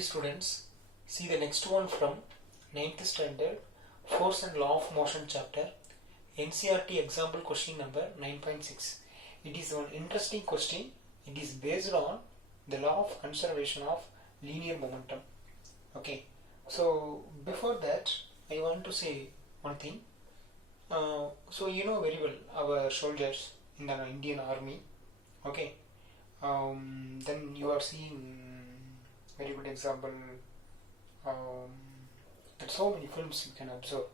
Dear students, see the next one from 9th standard Force and Law of Motion chapter, NCERT example question number 9.6. It is one interesting question. It is based on the law of conservation of linear momentum. Okay, so before that I want to say one thing. So you know very well our soldiers in the Indian army. Okay, then you are seeing very good example that so many films you can observe,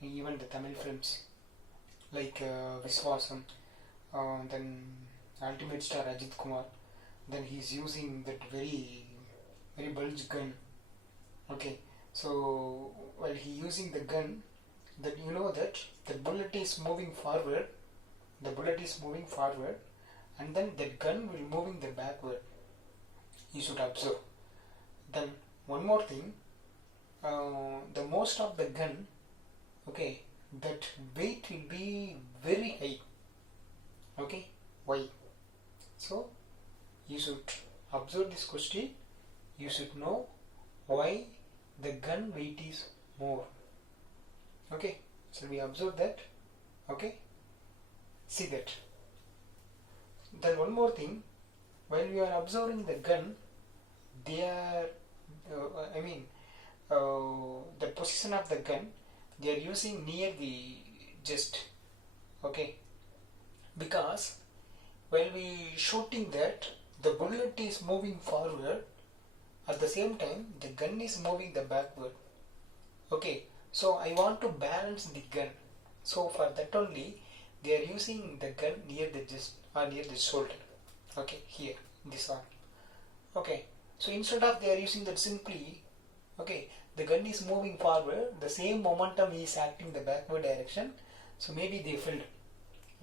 even the Tamil films like Viswasam, then Ultimate Star Ajit Kumar, then he's using that very bulge gun. Okay, so while he using the gun, that you know that the bullet is moving forward, and then that gun will moving the backward. You should observe. Then one more thing, the most of the gun, okay, that weight will be very high. Okay, why? So you should observe this question. You should know why the gun weight is more. Okay, so we observe that. Okay, see that. Then one more thing, while you are observing the gun, they are the position of the gun they are using near the chest. Okay, because while we shooting that, the bullet is moving forward, at the same time the gun is moving the backward. Okay, so I want to balance the gun, so for that only they are using the gun near the chest or near the shoulder. Okay, here this arm. Okay, so instead of they are using that simply, okay, the gun is moving forward, the same momentum is acting the backward direction, so maybe they failed.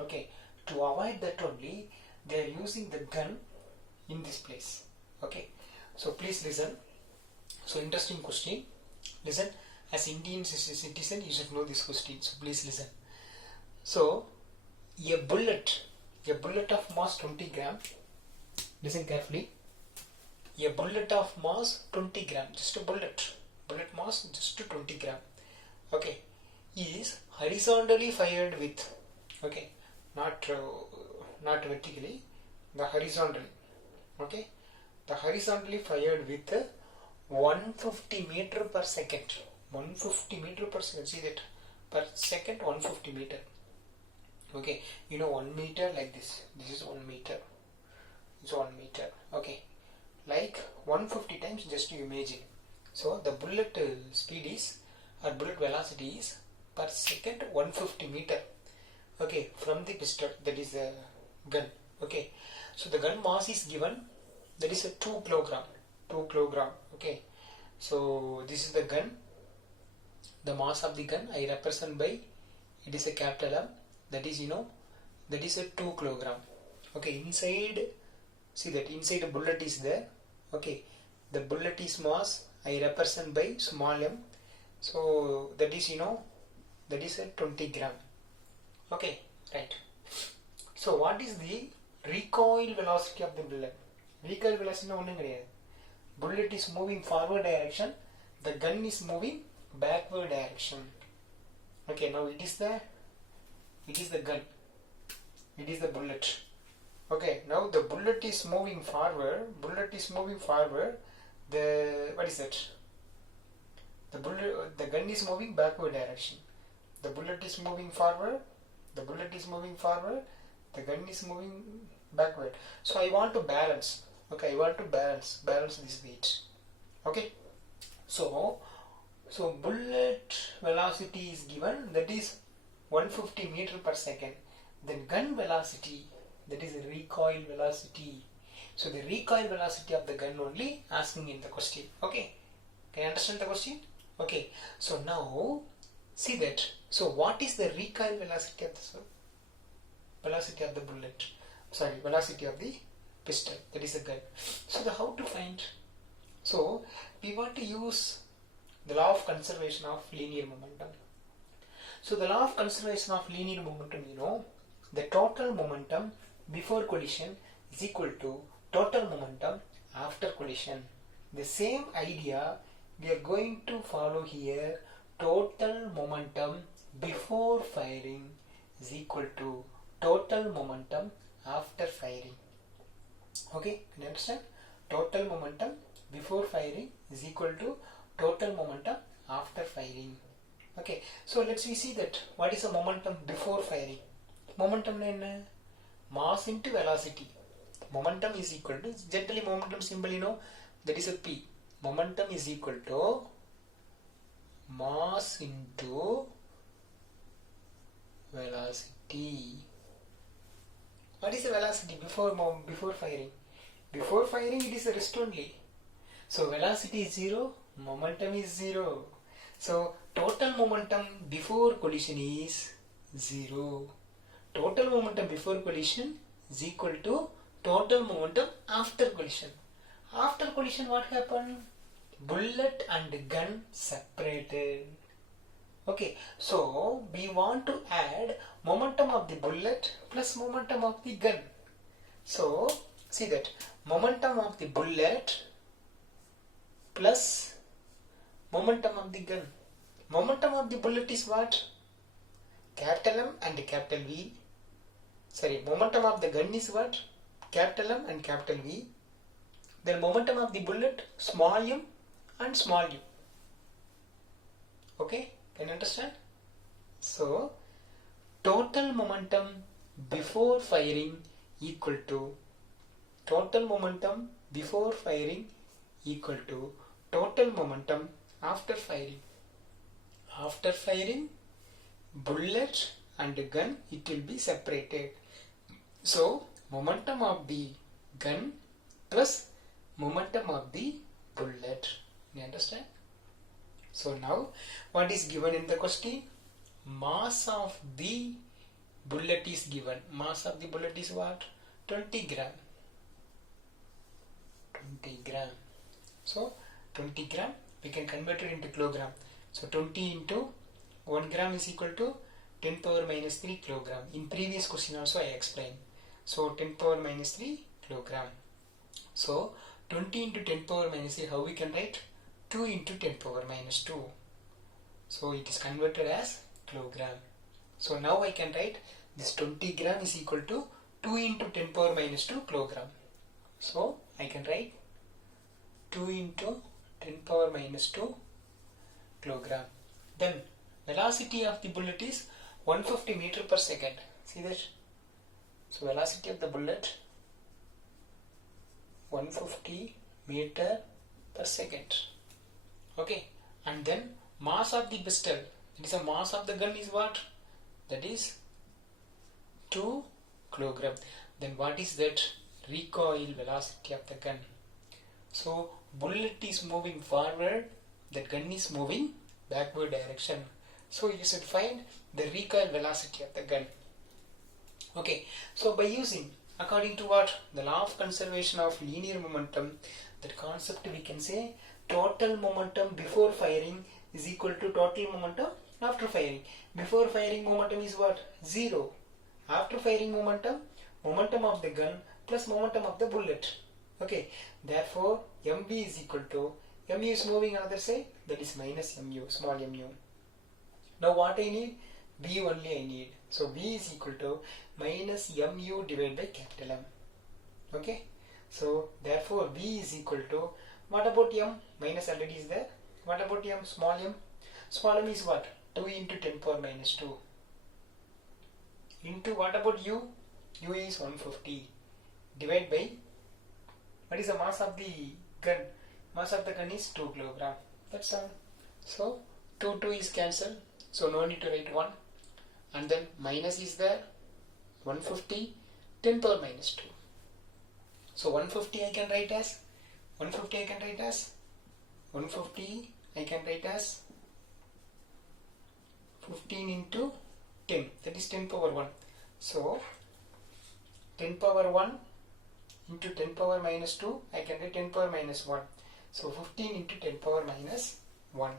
Okay, to avoid that only they are using the gun in this place. Okay, so please listen. So interesting question. Listen, as Indian citizen you should know this question, so please listen. So a bullet of mass 20 gram, listen carefully. A bullet of mass 20 gram, just a bullet mass just 20 gram, okay, is horizontally fired with, okay, not vertically, the horizontally, okay, the horizontally fired with 150 meter per second, 150 meter per second, see that, per second 150 meter, okay, you know 1 meter like this is 1 meter, it's 1 meter, okay, like 150 times, just you imagine. So the bullet speed is, or bullet velocity is per second 150 meter, okay, from the pistol, that is a gun. Okay, so the gun mass is given, that is a 2 kilogram, okay, so this is the gun, the mass of the gun I represent by, it is a capital M, that is, you know, that is a 2 kilogram, okay, inside, see that inside a bullet is there, okay, the bullet is mass I represent by small m, so that is, you know, that is a 20 gram, okay, right. So what is the recoil velocity of the bullet? Recoil velocity no one, bullet is moving forward direction, the gun is moving backward direction. Okay, now it is the gun, it is the bullet. Okay, now the bullet is moving forward, the, what is that? The gun is moving backward direction. The bullet is moving forward, the gun is moving backward. So I want to balance, okay, I want to balance this weight. Okay, so bullet velocity is given, that is 150 meter per second. Then gun velocity, that is the recoil velocity. So the recoil velocity of the gun only asking in the question. Okay, can you understand the question? Okay, so now see that. So what is the recoil velocity of the bullet? Sorry, velocity of the pistol, that is the gun. So how to find? So we want to use the law of conservation of linear momentum. So the law of conservation of linear momentum, you know, the total momentum before collision is equal to total momentum after collision. the same idea we are going to follow here. Total momentum before firing is equal to total momentum after firing. Okay, can you understand? Total momentum before firing is equal to total momentum after firing. Okay, so let's we see that what is the momentum before firing. Momentum is mass into velocity. Momentum is equal to, generally momentum symbol you know, that is a P. Momentum is equal to mass into velocity. What is the velocity before firing? Before firing it is a rest only. So velocity is 0, momentum is 0. So total momentum before collision is 0. Total momentum before collision is equal to total momentum after collision. After collision what happened? Bullet and gun separated. Okay, so we want to add momentum of the bullet plus momentum of the gun. So see that momentum of the bullet plus momentum of the gun. Momentum of the bullet is what? Capital M and capital V. Sorry, momentum of the gun is what? Capital M and capital V. Then momentum of the bullet, small m and small u. Okay, can you understand? So total momentum before firing equal to total momentum before firing equal to total momentum after firing. After firing, bullet and gun, it will be separated. So momentum of the gun plus momentum of the bullet. You understand? So now what is given in the question? Mass of the bullet is given. Mass of the bullet is what? 20 gram. 20 gram. So 20 gram we can convert it into kilogram. So 20 into 1 gram is equal to 10 power minus 3 kilogram. In previous question also I explained. So 10 power minus 3 kilogram. So 20 into 10 power minus 3, how we can write? 2 into 10 power minus 2. So it is converted as kilogram. So now I can write this 20 gram is equal to 2 into 10 power minus 2 kilogram. So I can write 2 into 10 power minus 2 kilogram. Then velocity of the bullet is 150 meter per second. See that? So velocity of the bullet 150 meter per second. Okay, and then mass of the pistol, it is a mass of the gun is what? That is 2 kilogram. Then what is that? Recoil velocity of the gun. So bullet is moving forward, the gun is moving backward direction. So you should find the recoil velocity of the gun. Okay, so by using according to what? The law of conservation of linear momentum, that concept we can say total momentum before firing is equal to total momentum after firing. Before firing momentum is what? 0. After firing momentum, momentum of the gun plus momentum of the bullet. Okay, therefore mv is equal to, mu is moving another side, that is minus mu, small mu. Now what I need? V only I need. So V is equal to minus mu divided by capital M. Okay, so therefore V is equal to, what about m? Minus already is there. What about m? Small m. Small m is what? 2 into 10 power minus 2 into what about u? U is 150 divided by, what is the mass of the gun? Mass of the gun is 2 kilogram. That's all. So 2 is cancelled. So no need to write 1. And then minus is there. 150 10 power minus 2. So 150 I can write as 150 I can write as 150 I can write as 15 into 10, that is 10 power 1. So 10 power 1 into 10 power minus 2, I can write 10 power minus 1. So 15 into 10 power minus 1.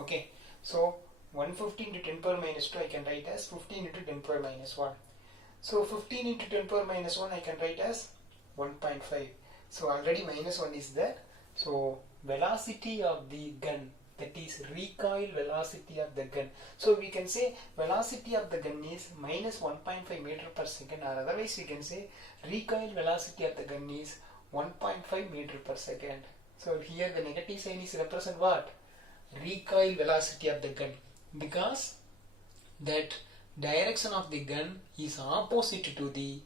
Okay, so 150 into 10 power minus 2 I can write as 15 into 10 power minus 1. So 15 into 10 power minus 1 I can write as 1.5. So already minus 1 is there. So velocity of the gun, that is recoil velocity of the gun. So we can say velocity of the gun is minus 1.5 meter per second, or otherwise we can say recoil velocity of the gun is 1.5 meter per second. So here the negative sign is represent what? Recoil velocity of the gun, because that direction of the gun is opposite to the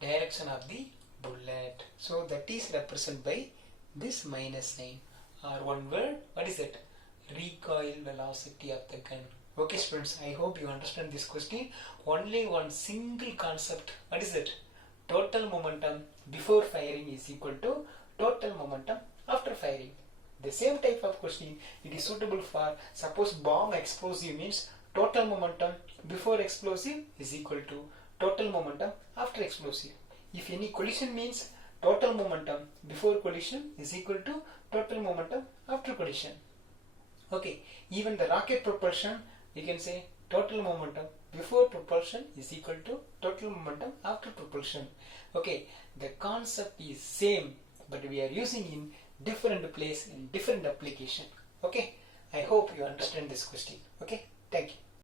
direction of the bullet. So that is represented by this minus sign, or one word, what is it? Recoil velocity of the gun. Okay students, I hope you understand this question. Only one single concept, what is it? Total momentum before firing is equal to total momentum after firing. The same type of question, it is suitable for, suppose bomb explosive means total momentum before explosive is equal to total momentum after explosive. If any collision means total momentum before collision is equal to total momentum after collision. Okay, even the rocket propulsion, we can say total momentum before propulsion is equal to total momentum after propulsion. Okay, the concept is same, but we are using in different place in different application. Okay, I hope you understand this question. Okay, thank you.